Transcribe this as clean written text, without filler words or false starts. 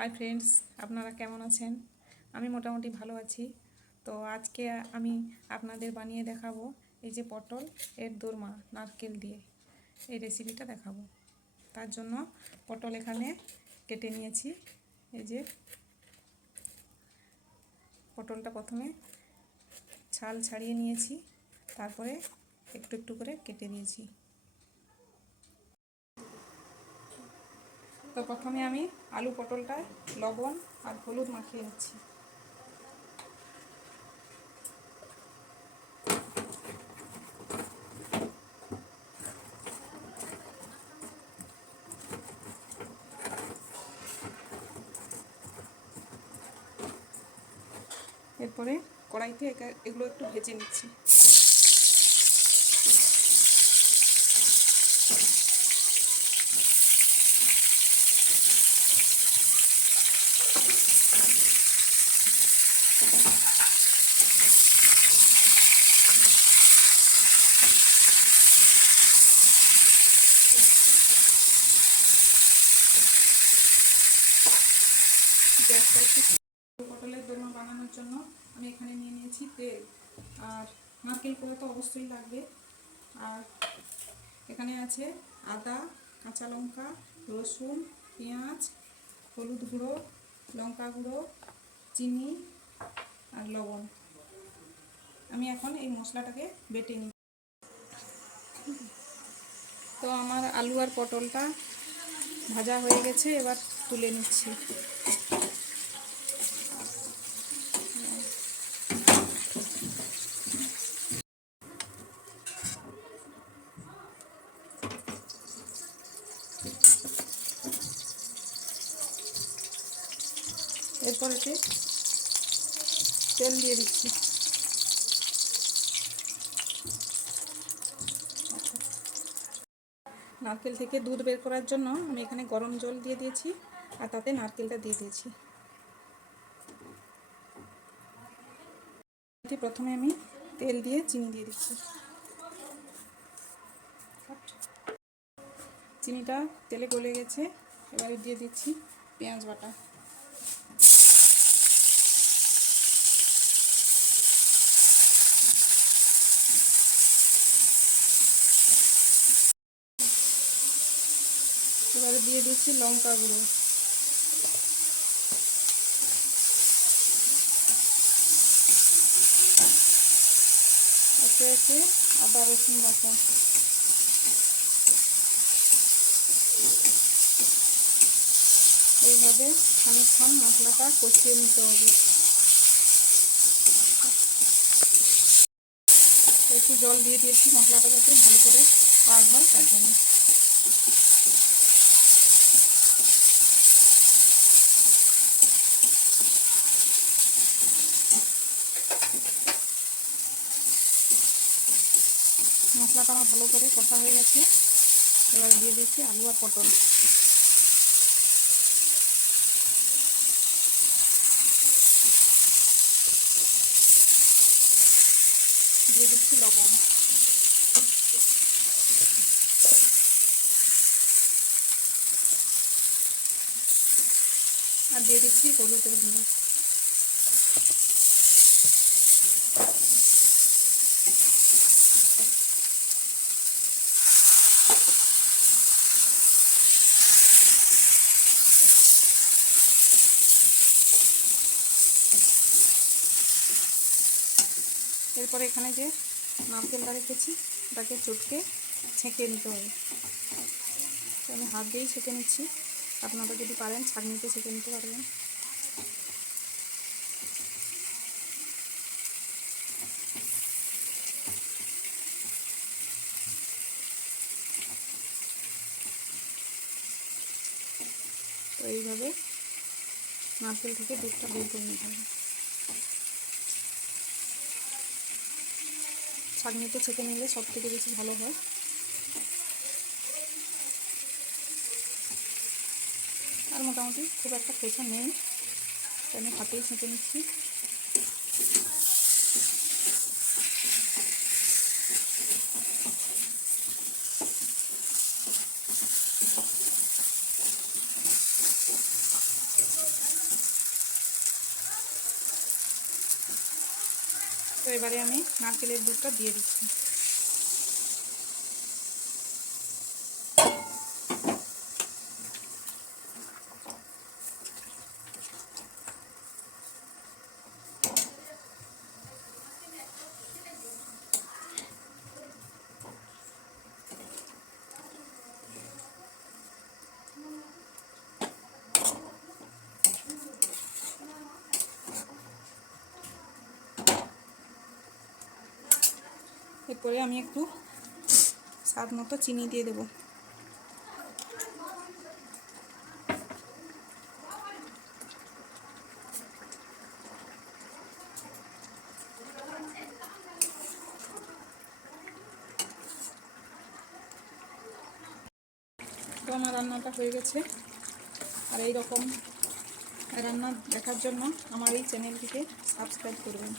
Hi friends, আপনারা কেমন আছেন? আমি মোটামুটি ভালো আছি। তো আজকে আমি আপনাদের বানিয়ে দেখাবো এই যে পটল এর দোরমা নারকেল দিয়ে এই রেসিপিটা দেখাবো। তার জন্য পটল এখানে কেটে নিয়েছি। এই যে পটলটা প্রথমে ছাল ছাড়িয়ে নিয়েছি, তারপরে একটু একটু করে কেটে দিয়েছি। তো প্রথমে আমি আলু পটলটা লবণ আর হলুদ মাখিয়ে নিচ্ছি। এরপরে কড়াইতে এগুলো একটু ভেজে নিচ্ছি। গ্যাসটা একটু পটলের দোরমা বানানোর জন্য আমি এখানে নিয়ে নিয়েছি তেল, আর নারকেল কোড়া তো অবশ্যই লাগবে। আর এখানে আছে আদা, কাঁচা লঙ্কা, রসুন, পেঁয়াজ, হলুদ গুঁড়ো, লঙ্কা গুঁড়ো, চিনি আর লবণ। আমি এখন এই মশলাটাকে বেটে নিই। তো আমার আলু আর পটলটা ভাজা হয়ে গেছে, এবার তুলে নিচ্ছি। এরপর এতে তেল দিয়ে দিচ্ছি। নারকেল থেকে দুধ বের করার জন্য আমি এখানে গরম জল দিয়ে দিয়েছি, আর তাতে নারকেলটা দিয়ে দিয়েছি। প্রথমে আমি তেল দিয়ে চিনি দিয়ে দিচ্ছি। চিনিটা তেলে গলে গেছে, এবারে দিয়ে দিচ্ছি পেঁয়াজ বাটা। এবারে দিয়ে দিচ্ছি লঙ্কা গুঁড়ো। একে একে আদা রসুন বাটা। এইভাবে খানিকক্ষণ মশলাটা কষিয়ে নিতে হবে। একটু জল দিয়ে দিয়েছি মশলাটা যাতে ভালো করে পাক হয় তার জন্য। মশলাটা আমার ভালো করে কষা হয়ে গেছে, এবার দিয়ে দিচ্ছি আলু আর পটল। দিয়ে দিচ্ছি লবণ। আর দিয়ে দিচ্ছি হলুদের গুঁড়ো। এরপরে এখানে যে নারকেলটা রেখেছি ওটাকে চটকে ছেঁকে নিতে হবে। আমি হাত দিয়েই ছেঁকে নিচ্ছি, আপনারা যদি পারেন ছাঁকনিতে ছেঁকে নিতে পারবেন। তো এইভাবে নারকেল থেকে দুধটা বের করে নিতে হবে। ছাঁকনিতে ছেঁকে নিলে সব থেকে বেশি ভালো হয়। আর মোটামুটি খুব একটা খোঁচা নেই, তাই আমি হাতেই ছেঁকে নিচ্ছি। তো এবারে আমি নারকেলের দুধটা দিয়ে দিচ্ছি। এরপরে আমি একটু স্বাদ মতো চিনি দিয়ে দেবো। তো আমার রান্নাটা হয়ে গেছে। আর এই রকম রান্না দেখার জন্য আমার এই চ্যানেলটিকে সাবস্ক্রাইব করবেন।